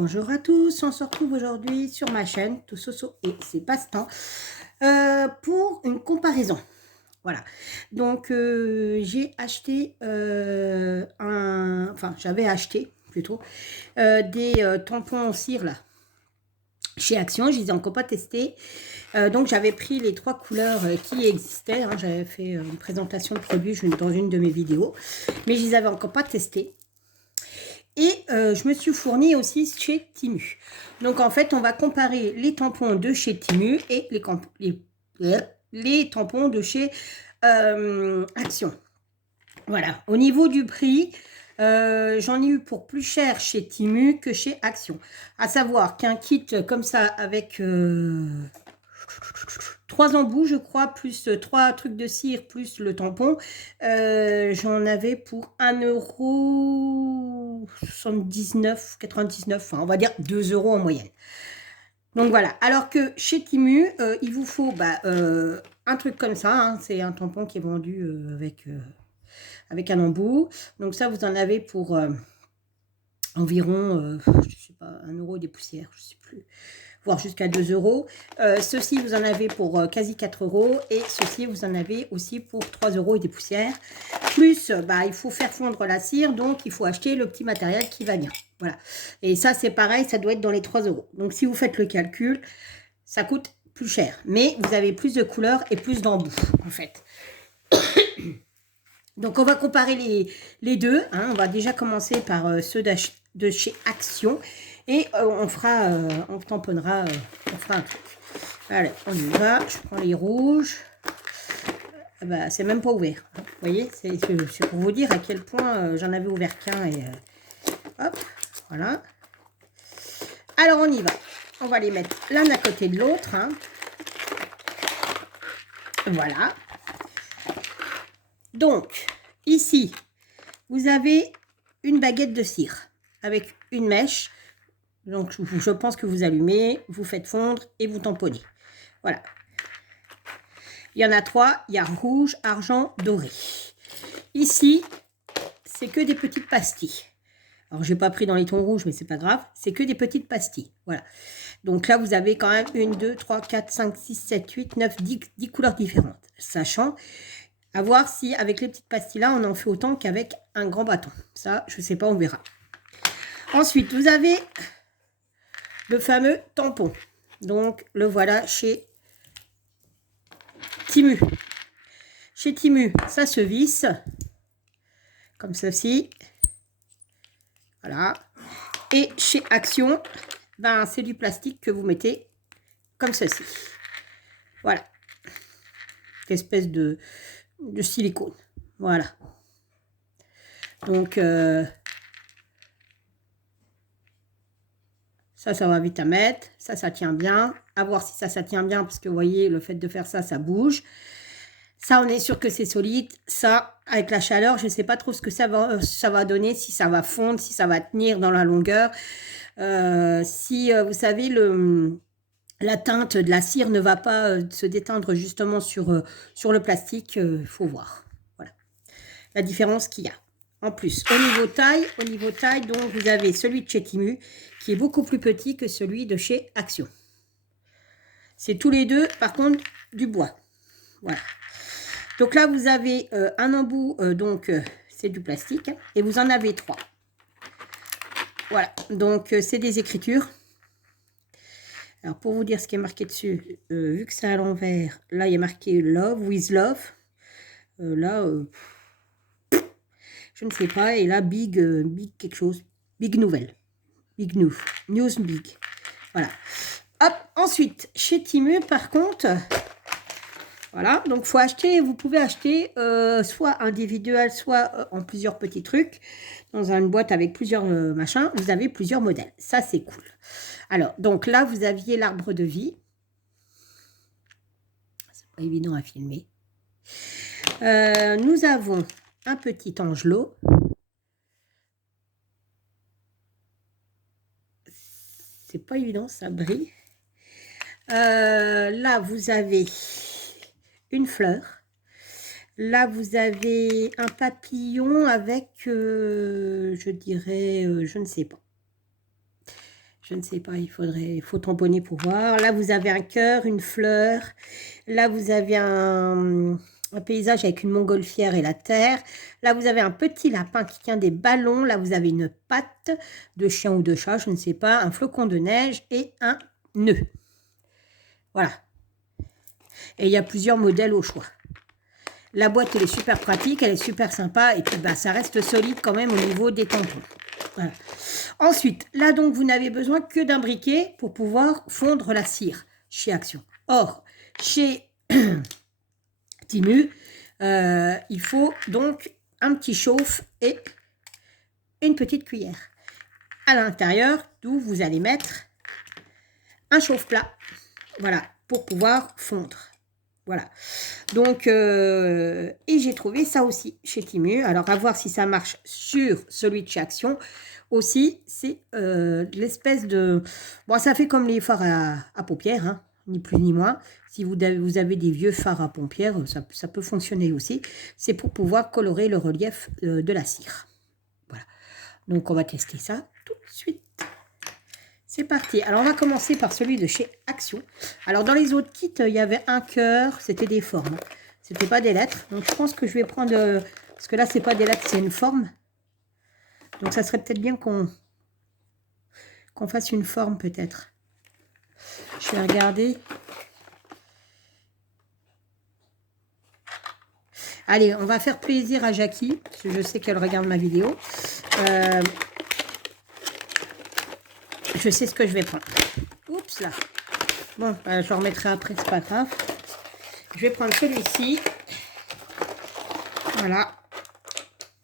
Bonjour à tous, on se retrouve aujourd'hui sur ma chaîne Tout Soso et c'est passe-temps pour une comparaison. Voilà, donc j'ai acheté j'avais acheté plutôt des tampons en cire là chez Action. Je les ai encore pas testés. Donc j'avais pris les 3 couleurs qui existaient, hein. J'avais fait une présentation de produit dans une de mes vidéos, mais je les avais encore pas testés. Et je me suis fournie aussi chez Temu. Donc en fait, on va comparer les tampons de chez Temu et les tampons de chez Action. Voilà. Au niveau du prix, j'en ai eu pour plus cher chez Temu que chez Action. À savoir qu'un kit comme ça avec 3 embouts, je crois, plus 3 trucs de cire, plus le tampon, j'en avais pour 1,79 €, enfin, on va dire 2 € en moyenne. Donc voilà, alors que chez Temu, il vous faut un truc comme ça, hein. C'est un tampon qui est vendu avec un embout. Donc ça, vous en avez pour environ, je sais pas, 1 € et des poussières, je sais plus, voire jusqu'à 2 €. Ceci, vous en avez pour quasi 4 € et ceci, vous en avez aussi pour 3 € et des poussières. Plus, il faut faire fondre la cire, donc il faut acheter le petit matériel qui va bien. Voilà. Et ça, c'est pareil, ça doit être dans les 3 €. Donc, si vous faites le calcul, ça coûte plus cher. Mais vous avez plus de couleurs et plus d'embouts, en fait. Donc, on va comparer les deux, hein. On va déjà commencer par ceux de chez Action. Et on tamponnera, on fera un truc. Allez, on y va. Je prends les rouges. C'est même pas ouvert. Vous voyez, c'est pour vous dire à quel point j'en avais ouvert qu'un. Et hop, voilà. Alors, on y va. On va les mettre l'un à côté de l'autre, hein. Voilà. Donc, ici, vous avez une baguette de cire avec une mèche. Donc, je pense que vous allumez, vous faites fondre et vous tamponnez. Voilà. Il y en a 3. Il y a rouge, argent, doré. Ici, c'est que des petites pastilles. Alors, je n'ai pas pris dans les tons rouges, mais c'est pas grave. C'est que des petites pastilles. Voilà. Donc là, vous avez quand même 1, 2, 3, 4, 5, 6, 7, 8, 9, 10 couleurs différentes. Sachant, à voir si avec les petites pastilles-là, on en fait autant qu'avec un grand bâton. Ça, je ne sais pas, on verra. Ensuite, vous avez le fameux tampon. Donc, le voilà chez Temu. Chez Temu, ça se visse comme ceci. Voilà. Et chez Action, c'est du plastique que vous mettez comme ceci. Voilà. Espèce de silicone. Voilà. Donc, ça va vite à mettre. Ça tient bien. À voir si ça tient bien, parce que vous voyez, le fait de faire ça, ça bouge. Ça, on est sûr que c'est solide. Ça, avec la chaleur, je ne sais pas trop ce que ça va donner, si ça va fondre, si ça va tenir dans la longueur. Si, vous savez, la teinte de la cire ne va pas se déteindre justement sur le plastique, il faut voir. Voilà la différence qu'il y a. En plus, au niveau taille, donc vous avez celui de chez Temu qui est beaucoup plus petit que celui de chez Action. C'est tous les deux, par contre, du bois. Voilà. Donc là, vous avez un embout, c'est du plastique, et vous en avez 3. Voilà, donc c'est des écritures. Alors, pour vous dire ce qui est marqué dessus, vu que c'est à l'envers, là, il y a marqué Love with Love. Je ne sais pas. Et là, big quelque chose. Big nouvelle. Big news. News big. Voilà. Hop, ensuite, chez Temu, par contre, voilà, donc faut acheter, vous pouvez acheter soit individuel, soit en plusieurs petits trucs, dans une boîte avec plusieurs machins, vous avez plusieurs modèles. Ça, c'est cool. Alors, donc là, vous aviez l'arbre de vie. C'est pas évident à filmer. Nous avons un petit angelot. C'est pas évident, ça brille. Là, vous avez une fleur. Là, vous avez un papillon avec, je dirais, je ne sais pas. Je ne sais pas, il faut tamponner pour voir. Là, vous avez un cœur, une fleur. Là, vous avez un paysage avec une montgolfière et la terre. Là, vous avez un petit lapin qui tient des ballons. Là, vous avez une patte de chien ou de chat, je ne sais pas. Un flocon de neige et un nœud. Voilà. Et il y a plusieurs modèles au choix. La boîte, elle est super pratique, elle est super sympa. Et puis, bah, ça reste solide quand même au niveau des tampons. Voilà. Ensuite, là, donc, vous n'avez besoin que d'un briquet pour pouvoir fondre la cire chez Action. Or, chez Temu, il faut donc un petit chauffe et une petite cuillère. À l'intérieur, d'où vous allez mettre un chauffe-plat. Voilà, pour pouvoir fondre. Voilà. Donc, et j'ai trouvé ça aussi chez Temu. Alors, à voir si ça marche sur celui de chez Action. Aussi, c'est l'espèce de... Bon, ça fait comme les fards à paupières, hein, ni plus ni moins. Si vous avez des vieux fards à paupières, ça peut fonctionner aussi. C'est pour pouvoir colorer le relief de la cire. Voilà. Donc, on va tester ça tout de suite. C'est parti. Alors, on va commencer par celui de chez Action. Alors, dans les autres kits, il y avait un cœur. C'était des formes. C'était pas des lettres. Donc, je pense que je vais prendre... parce que là, c'est pas des lettres, c'est une forme. Donc, ça serait peut-être bien qu'on fasse une forme, peut-être. Je vais regarder. Allez, on va faire plaisir à Jackie, parce que je sais qu'elle regarde ma vidéo. Je sais ce que je vais prendre. Oups, là. Bon, je le remettrai après, c'est pas grave. Je vais prendre celui-ci. Voilà.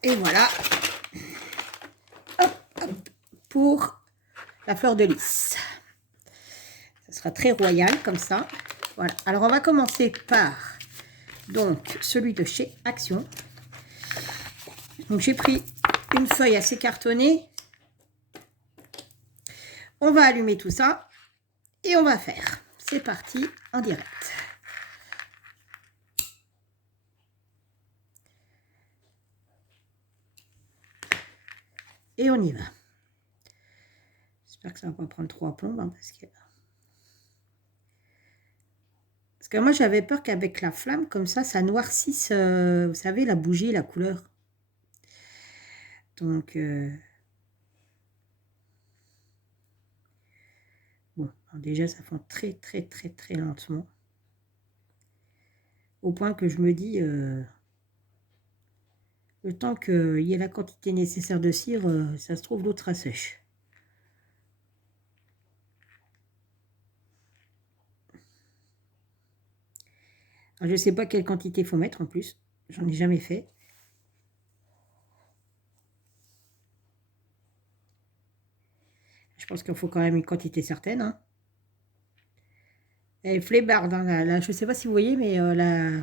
Et voilà. Hop, hop, pour la fleur de lys. Ça sera très royal, comme ça. Voilà. Alors, on va commencer par, donc, celui de chez Action. Donc, j'ai pris une feuille assez cartonnée. On va allumer tout ça et on va faire. C'est parti, en direct. Et on y va. J'espère que ça ne va pas prendre trop à plomb, hein, parce que moi, j'avais peur qu'avec la flamme, comme ça noircisse, vous savez, la bougie, la couleur. Donc, bon, déjà, ça fond très, très, très, très lentement. Au point que je me dis, le temps qu'il y ait la quantité nécessaire de cire, ça se trouve, l'eau sera sèche. Alors, je ne sais pas quelle quantité il faut mettre en plus. J'en ai jamais fait. Je pense qu'il faut quand même une quantité certaine. Hein. Elle est flébarde. Hein, là, je ne sais pas si vous voyez, mais là,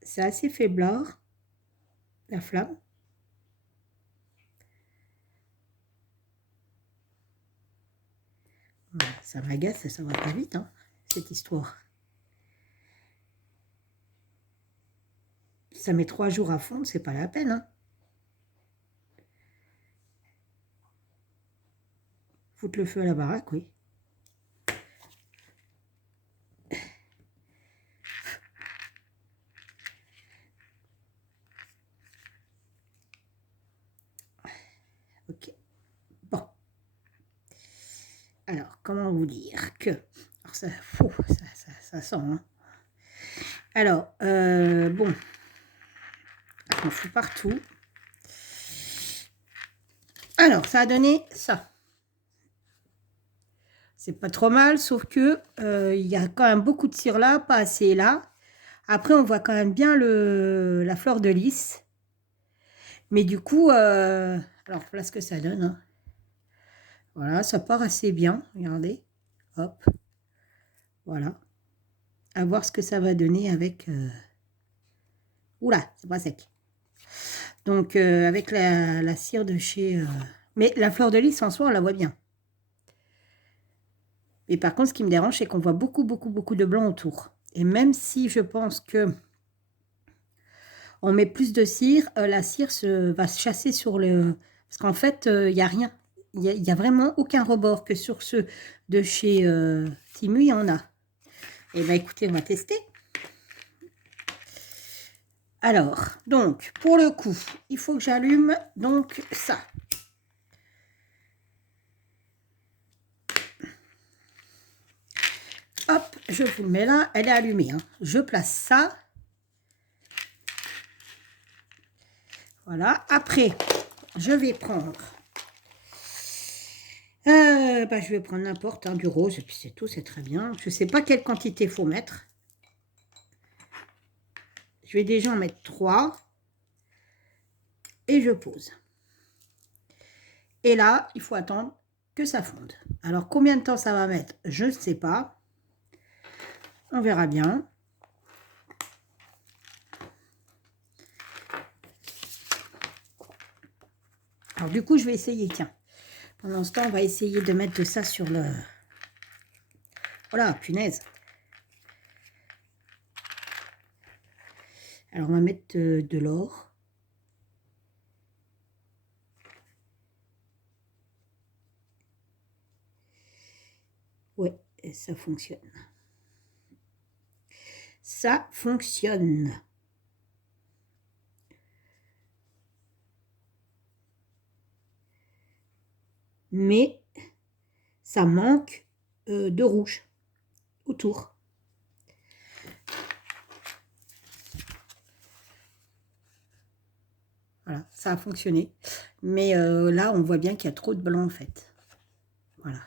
c'est assez faiblard, la flamme. Voilà, ça m'agace, ça va pas vite, hein, cette histoire. Ça met 3 jours à fondre, c'est pas la peine. Hein. Foutre le feu à la baraque, oui. Ok. Bon. Alors, comment vous dire que... Alors, ça sent, hein. Alors, bon. On fout partout. Alors, ça a donné ça. C'est pas trop mal, sauf que il y a quand même beaucoup de cire là, pas assez là. Après, on voit quand même bien la fleur de lys. Mais du coup, alors voilà ce que ça donne. Hein. Voilà, ça part assez bien. Regardez. Hop. Voilà. À voir ce que ça va donner avec... Oula, c'est pas sec. Donc, avec la cire de chez... Mais la fleur de lys, en soi, on la voit bien. Et par contre, ce qui me dérange, c'est qu'on voit beaucoup, beaucoup, beaucoup de blanc autour. Et même si je pense que on met plus de cire, la cire va se chasser sur le... Parce qu'en fait, il n'y a rien. Il y a vraiment aucun rebord, que sur ceux de chez Temu, il y en a. Et bien écoutez, on va tester. Alors, donc, pour le coup, il faut que j'allume donc ça. Hop, je vous le mets là, elle est allumée, hein. Je place ça. Voilà, après, je vais prendre... je vais prendre n'importe, du rose, et puis c'est tout, c'est très bien. Je ne sais pas quelle quantité il faut mettre. Je vais déjà en mettre 3. Et je pose. Et là, il faut attendre que ça fonde. Alors, combien de temps ça va mettre? Je ne sais pas. On verra bien. Alors, du coup, je vais essayer, tiens. Pendant ce temps, on va essayer de mettre ça sur le... Voilà, punaise. Alors, on va mettre de l'or. Ouais, ça fonctionne. Ça fonctionne. Mais ça manque de rouge autour. Voilà, ça a fonctionné. Mais là, on voit bien qu'il y a trop de blanc en fait. Voilà.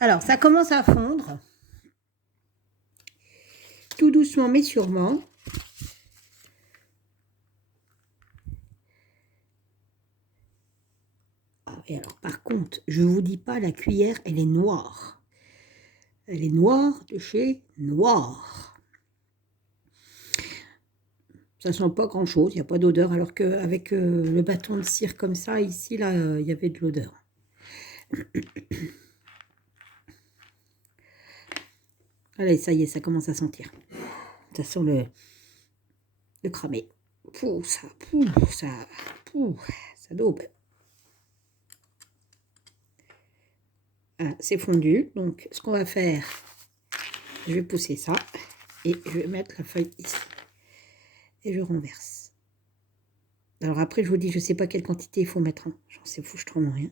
Alors, ça commence à fondre. Tout doucement, mais sûrement. Ah, et alors, par contre, je ne vous dis pas, la cuillère, elle est noire. Elle est noire de chez Noir. Ça sent pas grand-chose, il n'y a pas d'odeur, alors qu'avec le bâton de cire comme ça, ici, là, il y avait de l'odeur. Allez, ça y est, ça commence à sentir. Ça sent le cramé. Pouh, ça daube. Voilà, c'est fondu. Donc, ce qu'on va faire, je vais pousser ça et je vais mettre la feuille ici. Et je renverse. Alors après, je vous dis, je ne sais pas quelle quantité il faut mettre. Hein. J'en sais foutrement rien.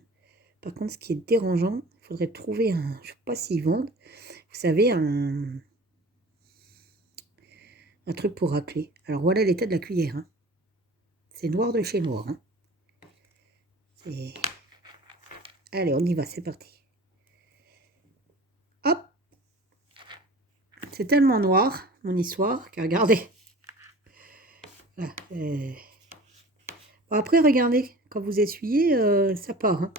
Par contre, ce qui est dérangeant, il faudrait trouver un... Je ne sais pas s'ils vendent. Vous savez, un truc pour racler. Alors voilà l'état de la cuillère. Hein. C'est noir de chez Noir. Hein. Allez, on y va, c'est parti. Hop. C'est tellement noir, mon histoire, que regardez. Voilà, Bon, après, regardez, quand vous essuyez, ça part. Hein.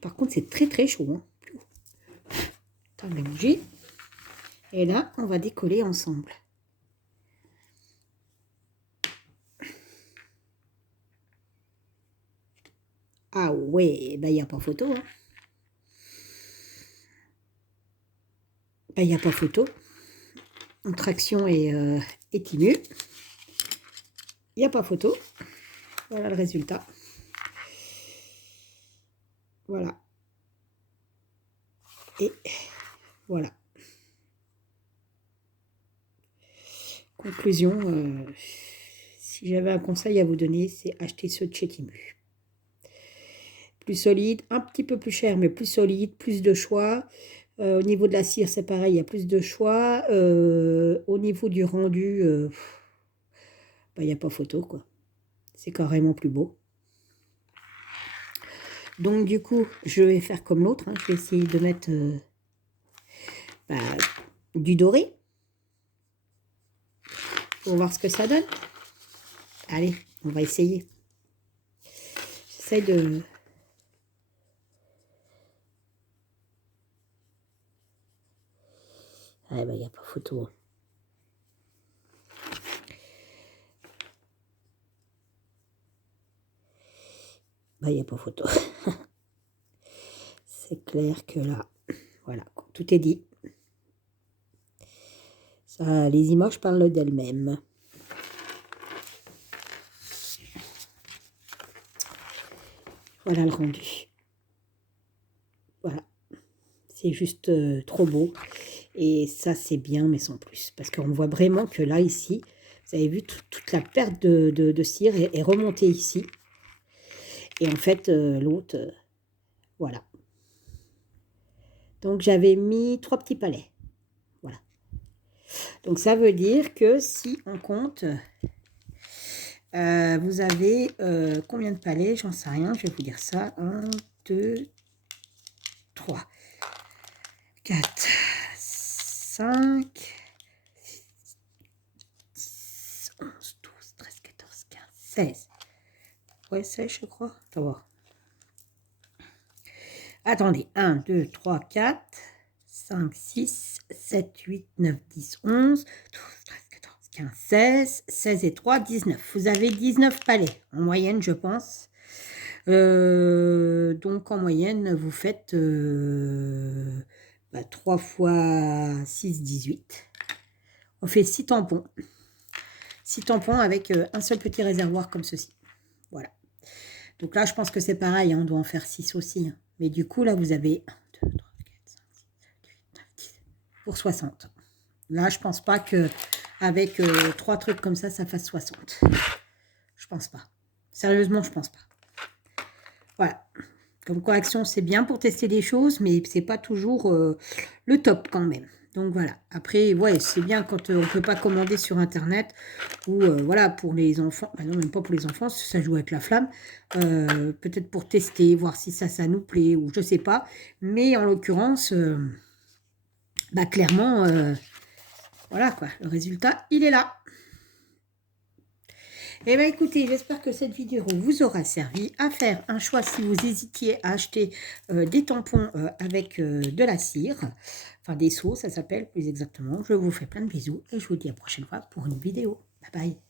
Par contre, c'est très très chaud. Hein. Attends, la bougie. Et là, on va décoller ensemble. Ah ouais, ben il n'y a pas photo. Hein. Ben il n'y a pas photo. En traction est Temu. Il n'y a pas photo. Voilà le résultat. Voilà. Et voilà. Conclusion, si j'avais un conseil à vous donner, c'est acheter ceux de chez Temu. Plus solide, un petit peu plus cher, mais plus solide, plus de choix. Au niveau de la cire, c'est pareil, il y a plus de choix. Au niveau du rendu, il n'y a pas photo, quoi. C'est carrément plus beau. Donc, du coup, je vais faire comme l'autre. Hein. Je vais essayer de mettre du doré. Pour voir ce que ça donne. Allez, on va essayer. J'essaie de... Ah ben, il n'y a pas photo. Hein. Il n'y a pas photo. C'est clair que là, voilà, tout est dit. Ça, les images parlent d'elles-mêmes. Voilà le rendu. C'est juste trop beau. Et ça, c'est bien, mais sans plus. Parce qu'on voit vraiment que là, ici, vous avez vu, toute la perte de cire est remontée ici. Et en fait, l'autre, voilà. Donc, j'avais mis 3 petits palets. Voilà. Donc, ça veut dire que si on compte, vous avez combien de palets? J'en sais rien, je vais vous dire ça. 1, 2, 3, 4, 5, 10, 11, 12, 13, 14, 15, 16. Ouais, 16, je crois. Attends voir. Attendez, 1, 2, 3, 4, 5, 6, 7, 8, 9, 10, 11, 12, 13, 14, 15, 16, 16 et 3, 19. Vous avez 19 palets en moyenne, je pense. Donc, en moyenne, vous faites 3 fois 6, 18. On fait 6 tampons. 6 tampons avec un seul petit réservoir comme ceci. Voilà. Donc là, je pense que c'est pareil, hein, on doit en faire 6 aussi. Hein. Mais du coup, là, vous avez 1, 2, 3, 4, 5, 6, 7, 8, 9, 10 pour 60. Là, je pense pas qu'avec 3 trucs comme ça fasse 60. Je pense pas. Sérieusement, je pense pas. Voilà. Comme correction, c'est bien pour tester des choses, mais c'est pas toujours le top quand même. Donc voilà. Après, ouais, c'est bien quand on peut pas commander sur Internet ou voilà, pour les enfants. Bah non, même pas pour les enfants, ça joue avec la flamme. Peut-être pour tester, voir si ça nous plaît ou je sais pas. Mais en l'occurrence, clairement, voilà quoi. Le résultat, il est là. Eh bien écoutez, j'espère que cette vidéo vous aura servi à faire un choix si vous hésitiez à acheter des tampons avec de la cire, enfin des seaux ça s'appelle plus exactement. Je vous fais plein de bisous et je vous dis à la prochaine fois pour une vidéo. Bye bye.